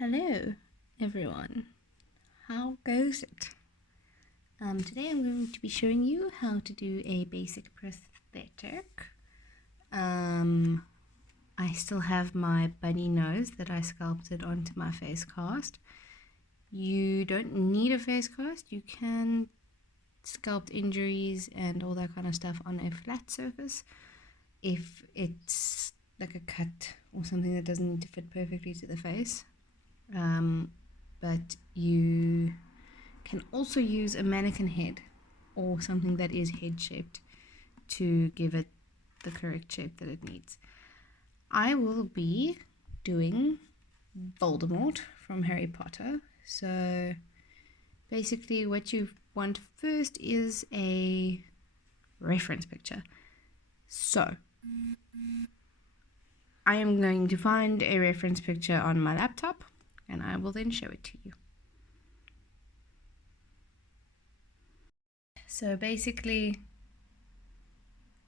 Hello everyone, how goes it? Today I'm going to be showing you how to do a basic prosthetic. I still have my bunny nose that I sculpted onto my face cast. You don't need a face cast, you can sculpt injuries and all that kind of stuff on a flat surface if it's like a cut or something that doesn't need to fit perfectly to the face. But you can also use a mannequin head or something that is head shaped to give it the correct shape that it needs. I will be doing Voldemort from Harry Potter. So basically what you want first is a reference picture. So I am going to find a reference picture on my laptop and I will then show it to you. So basically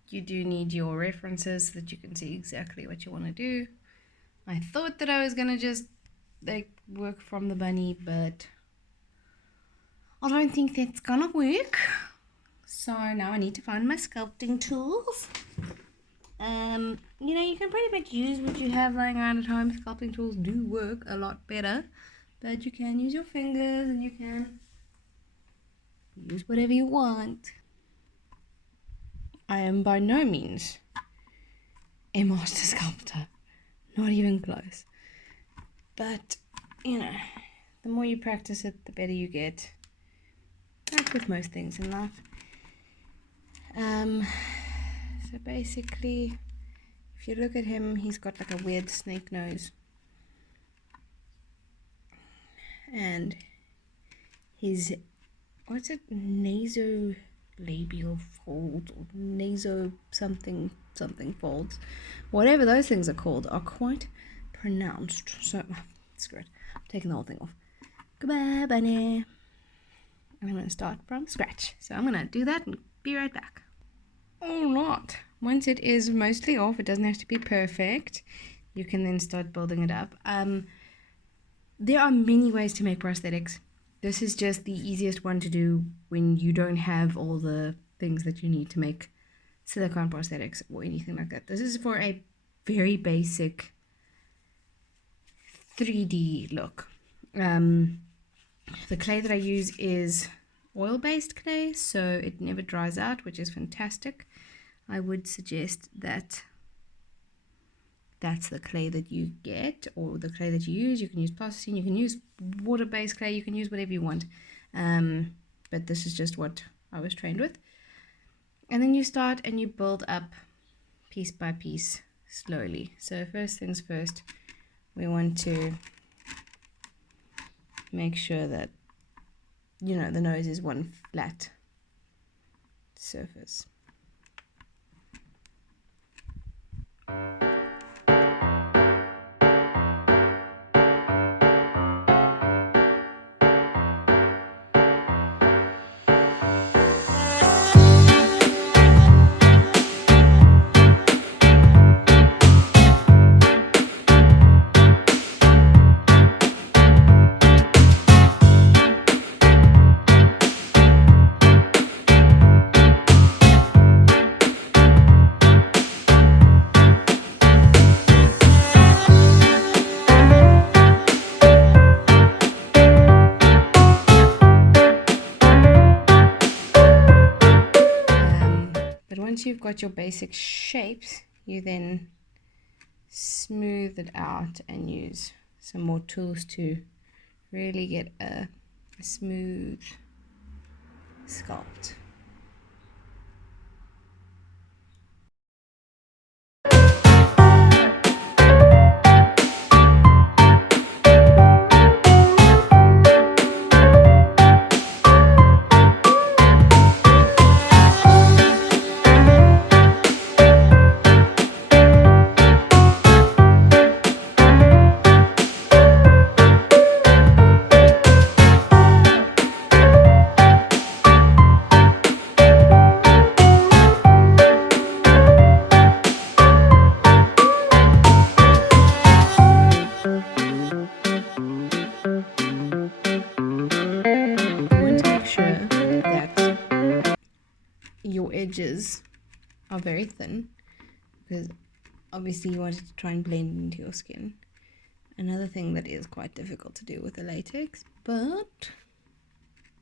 you do need your references so that you can see exactly what you want to do. I thought that I was gonna just work from the bunny, but I don't think that's gonna work. So now I need to find my sculpting tools. You can pretty much use what you have lying around at home. Sculpting tools do work a lot better, but you can use your fingers and you can use whatever you want. I am by no means a master sculptor, not even close. But, the more you practice it, the better you get, like with most things in life. So basically, if you look at him, he's got like a weird snake nose. And his, nasolabial folds or naso something folds, whatever those things are called, are quite pronounced. So, screw it. I'm taking the whole thing off. Goodbye, bunny. I'm going to start from scratch. So I'm going to do that and be right back. Or not. Once it is mostly off, it doesn't have to be perfect. You can then start building it up. There are many ways to make prosthetics. This is just the easiest one to do when you don't have all the things that you need to make silicone prosthetics or anything like that. This is for a very basic 3D look. The clay that I use is oil-based clay, so it never dries out, which is fantastic. I would suggest that that's the clay that you get, or the clay that you use. You can use plasticine, you can use water-based clay, you can use whatever you want. But this is just what I was trained with. And then you start and you build up piece by piece slowly. So first things first, we want to make sure that the nose is one flat surface. Once you've got your basic shapes, you then smooth it out and use some more tools to really get a smooth sculpt. edges are very thin, because obviously you want it to try and blend into your skin. Another thing that is quite difficult to do with the latex, but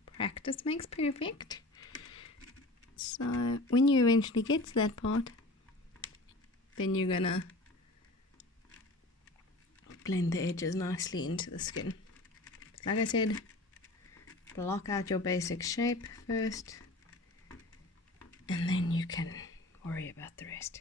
practice makes perfect. So when you eventually get to that part, then you're gonna blend the edges nicely into the skin. Like I said, block out your basic shape first, and then you can worry about the rest.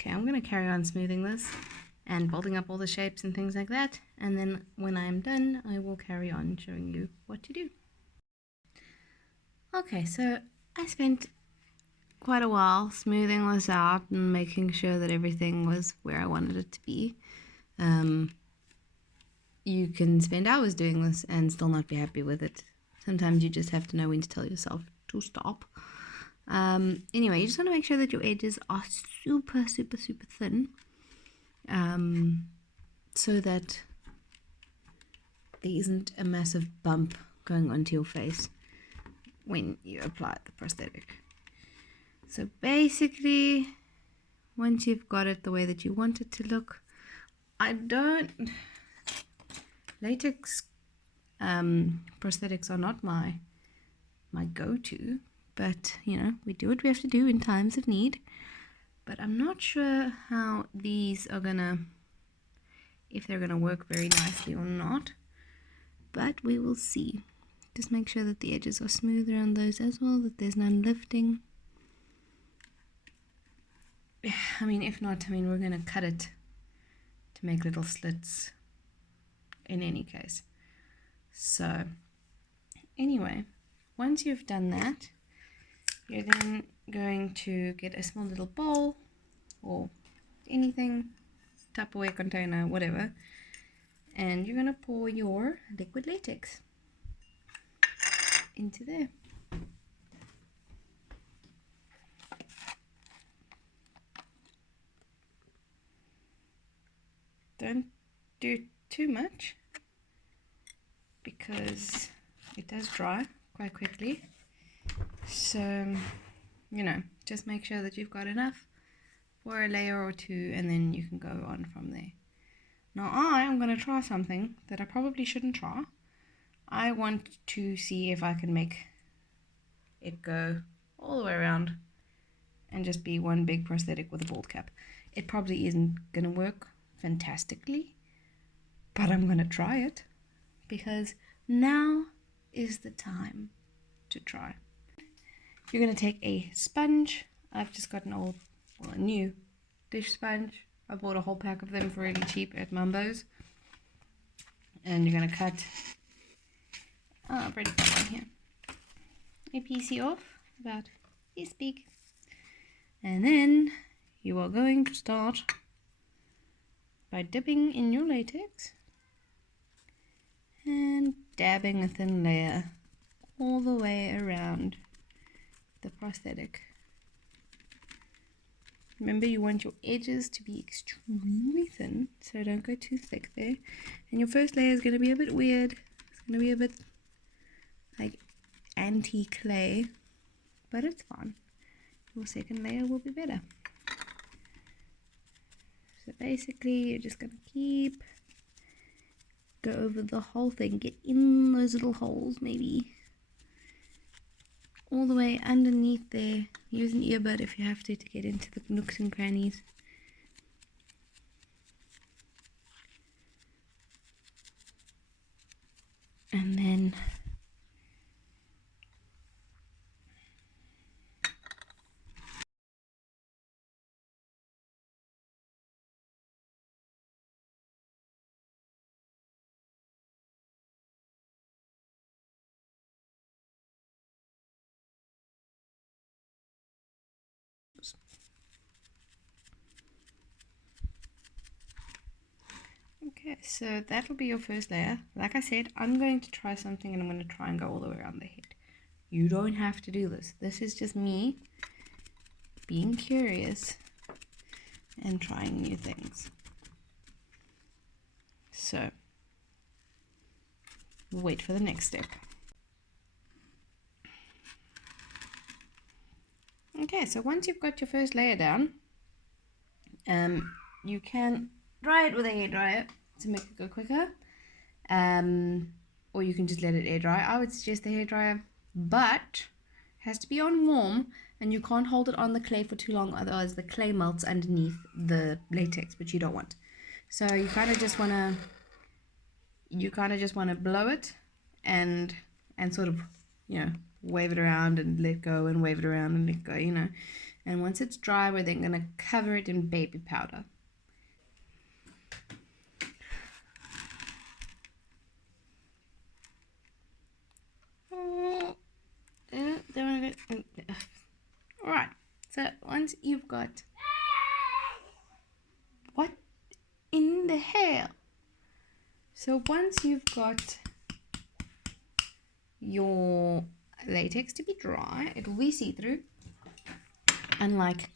Okay, I'm going to carry on smoothing this and building up all the shapes and things like that, and then when I'm done I will carry on showing you what to do. Okay, so I spent quite a while smoothing this out and making sure that everything was where I wanted it to be. You can spend hours doing this and still not be happy with it. Sometimes you just have to know when to tell yourself to stop. Anyway, you just want to make sure that your edges are super thin, so that there isn't a massive bump going onto your face when you apply the prosthetic. So basically, once you've got it the way that you want it to look, latex prosthetics are not my go-to, but you know, we do what we have to do in times of need. But I'm not sure how these are if they're gonna work very nicely or not, but we will see. Just make sure that the edges are smooth around those as well, that there's none lifting. I mean, if not, I mean, we're gonna cut it to make little slits in any case. So anyway, once you've done that, you're then going to get a small little bowl or anything, Tupperware container, whatever, and you're going to pour your liquid latex into there. Don't do too much because it does dry quite quickly. So, you know, just make sure that you've got enough for a layer or two, and then you can go on from there. Now I am going to try something that I probably shouldn't try. I want to see if I can make it go all the way around and just be one big prosthetic with a bald cap. It probably isn't going to work fantastically, but I'm going to try it because now is the time to try. You're going to take a sponge. I've just got a new dish sponge. I bought a whole pack of them for really cheap at Mambo's. And you're going to cut, I've already got one here, a piece off about this big. And then you are going to start by dipping in your latex and dabbing a thin layer all the way around the prosthetic. Remember, you want your edges to be extremely thin, so don't go too thick there. And your first layer is going to be a bit weird. It's going to be a bit like anti-clay, but it's fine. Your second layer will be better. So basically, you're just going to go over the whole thing, get in those little holes, maybe all the way underneath there. Use an earbud if you have to get into the nooks and crannies. And then Okay, so that'll be your first layer. Like I said, I'm going to try something and I'm going to try and go all the way around the head. You don't have to do this. This is just me being curious and trying new things. So, wait for the next step. Okay, so once you've got your first layer down, you can dry it with a hairdryer to make it go quicker, or you can just let it air dry. I would suggest the hairdryer, but it has to be on warm, and you can't hold it on the clay for too long, otherwise the clay melts underneath the latex, which you don't want. So you kind of just want to blow it and sort of, wave it around and let go, and wave it around and let go, and once it's dry, we're then going to cover it in baby powder. Alright, so once you've got, what in the hell? So once you've got your latex to be dry, it will be see-through, unlike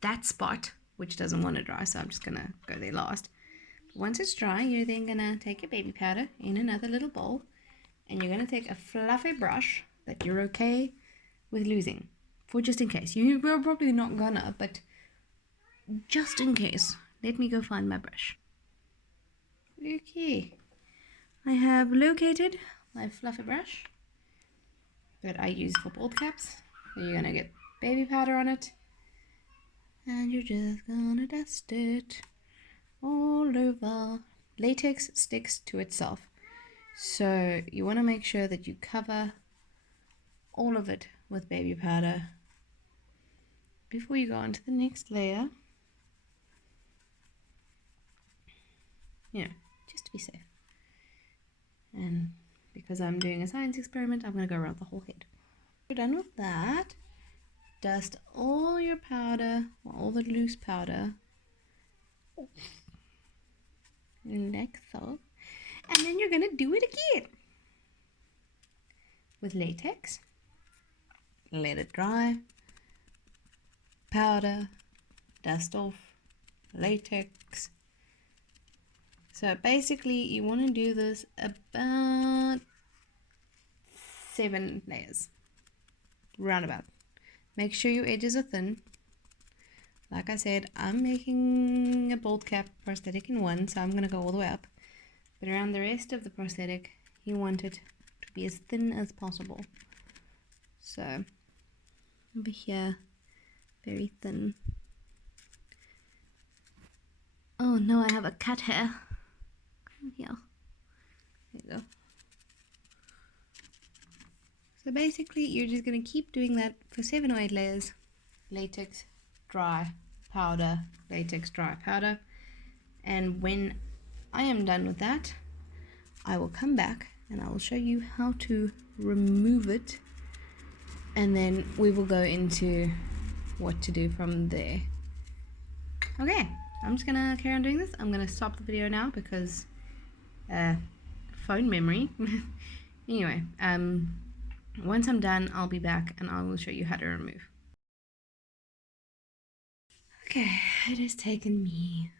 that spot which doesn't want to dry, so I'm just gonna go there last. Once it's dry, you're then gonna take your baby powder in another little bowl, and you're gonna take a fluffy brush that you're okay with losing, for just in case. You're probably not gonna, but just in case, let me go find my brush. Okay, I have located my fluffy brush that I use for bald caps. So you're gonna get baby powder on it, and you're just gonna dust it all over. Latex sticks to itself, so you want to make sure that you cover all of it with baby powder before you go on to the next layer. Just to be safe. And because I'm doing a science experiment, I'm going to go around the whole head. You're done with that, dust all your powder, all the loose powder, like so. And then you're going to do it again with latex. Let it dry. Powder, dust off, latex. So basically you want to do this about 7 layers, roundabout. Make sure your edges are thin. Like I said, I'm making a bald cap prosthetic in one, so I'm going to go all the way up. But around the rest of the prosthetic, you want it to be as thin as possible. So over here, very thin. Oh no, I have a cut hair. Come here. There you go. So basically, you're just going to keep doing that for 7 or 8 layers. Latex, dry, powder, latex, dry, powder. And when I am done with that, I will come back and I will show you how to remove it. And then we will go into what to do from there. Okay, I'm just going to carry on doing this. I'm going to stop the video now because phone memory. Anyway, once I'm done, I'll be back and I will show you how to remove. Okay, it has taken me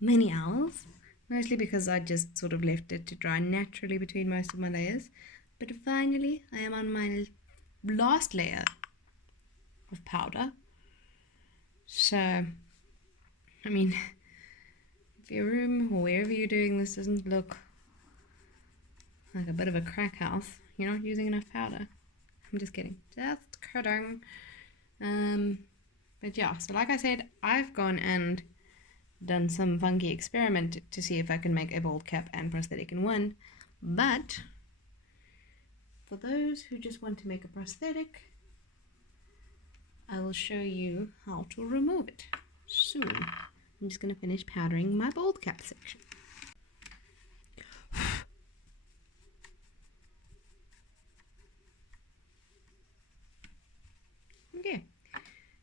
many hours, mostly because I just sort of left it to dry naturally between most of my layers. But finally, I am on my last layer of powder. So, I mean, if your room or wherever you're doing this doesn't look like a bit of a crack house, you're not using enough powder. I'm just kidding. Just kidding. But yeah, so like I said, I've gone and done some funky experiment to see if I can make a bald cap and prosthetic in one. But for those who just want to make a prosthetic, I will show you how to remove it soon. I'm just going to finish powdering my bald cap section. Okay,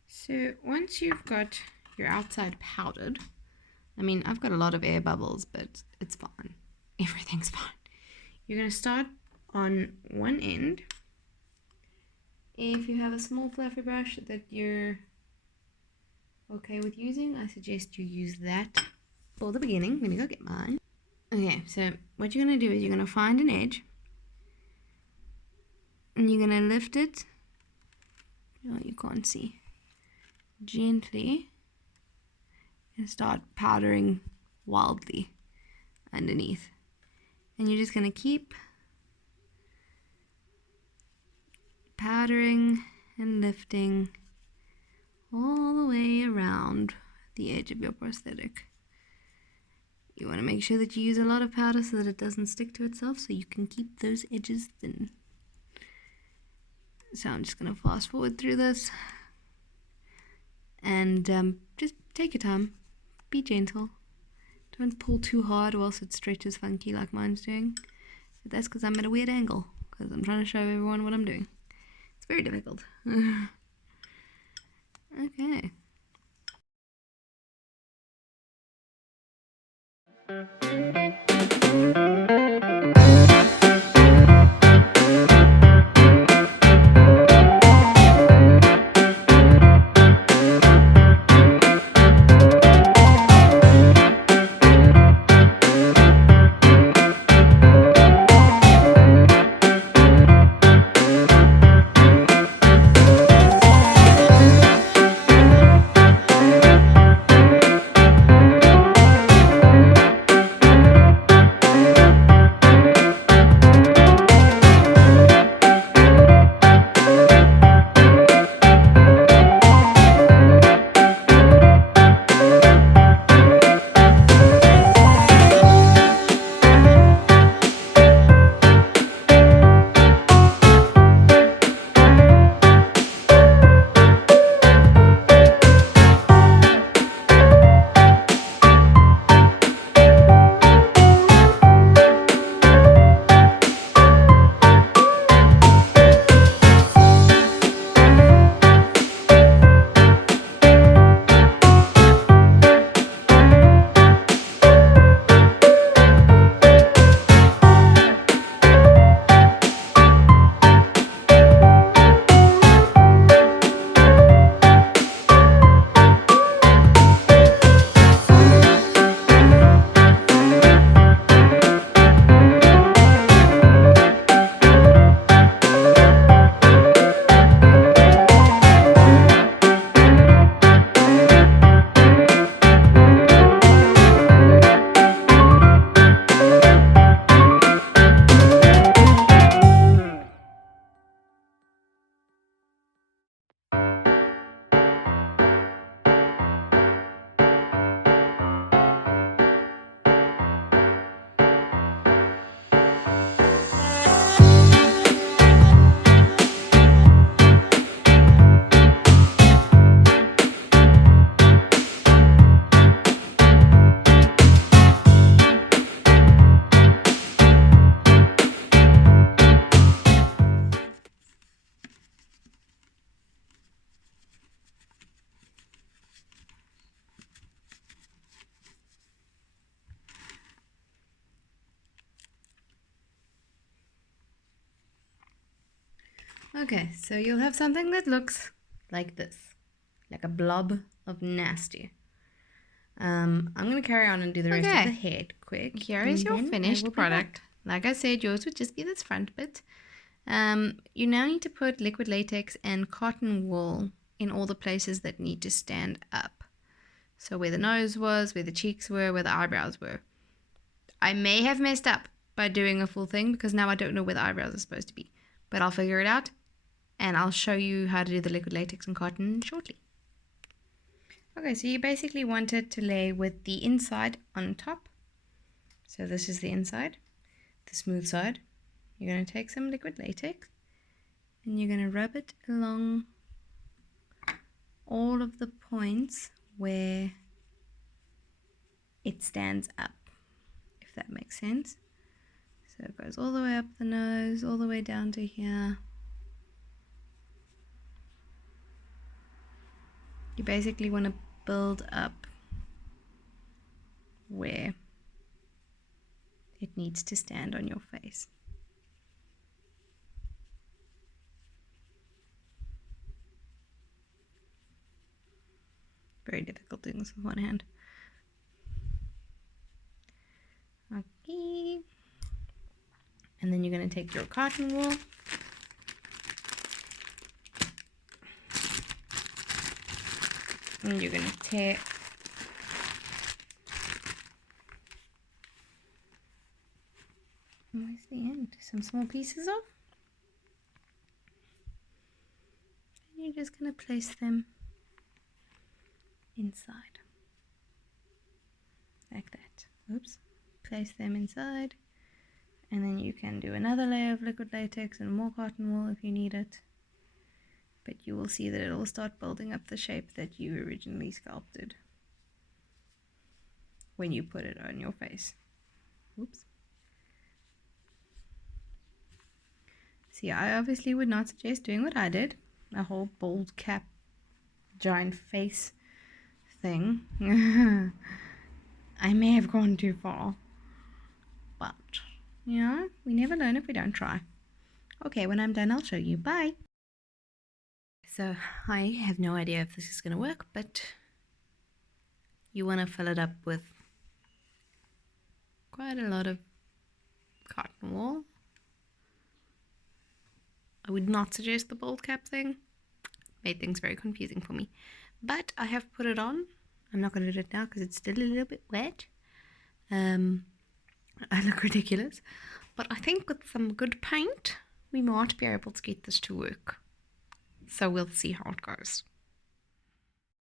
so once you've got your outside powdered, I mean, I've got a lot of air bubbles, but it's fine. Everything's fine. You're going to start on one end. If you have a small fluffy brush that you're okay with using, I suggest you use that for the beginning. Let me go get mine. Okay, so what you're going to do is you're going to find an edge. And you're going to lift it. Oh, you can't see. Gently. And start powdering wildly underneath. And you're just going to keep powdering and lifting all the way around the edge of your prosthetic. You want to make sure that you use a lot of powder so that it doesn't stick to itself, so you can keep those edges thin. So I'm just going to fast forward through this. And just take your time. Be gentle. Don't pull too hard or else it stretches funky like mine's doing. But that's because I'm at a weird angle, because I'm trying to show everyone what I'm doing. It's very difficult. Okay. Okay, so you'll have something that looks like this, like a blob of nasty. I'm going to carry on and do the rest of the head quick. Here is your finished product. Like I said, yours would just be this front bit. You now need to put liquid latex and cotton wool in all the places that need to stand up. So where the nose was, where the cheeks were, where the eyebrows were. I may have messed up by doing a full thing because now I don't know where the eyebrows are supposed to be. But I'll figure it out. And I'll show you how to do the liquid latex and cotton shortly. Okay, so you basically want it to lay with the inside on top. So this is the inside, the smooth side. You're going to take some liquid latex and you're going to rub it along all of the points where it stands up, if that makes sense. So it goes all the way up the nose, all the way down to here. You basically want to build up where it needs to stand on your face. Very difficult doing this with one hand. Okay. And then you're going to take your cotton wool. And you're going to tear where's the end? Some small pieces off. And you're just going to place them inside. Like that. Oops. Place them inside. And then you can do another layer of liquid latex and more cotton wool if you need it. But you will see that it will start building up the shape that you originally sculpted when you put it on your face. Oops. See, I obviously would not suggest doing what I did, a whole bald cap, giant face thing. I may have gone too far, but, you know, we never learn if we don't try. Okay, when I'm done, I'll show you. Bye! So, I have no idea if this is going to work, but you want to fill it up with quite a lot of cotton wool. I would not suggest the bald cap thing. Made things very confusing for me. But I have put it on. I'm not going to do it now because it's still a little bit wet. I look ridiculous. But I think with some good paint, we might be able to get this to work. So we'll see how it goes.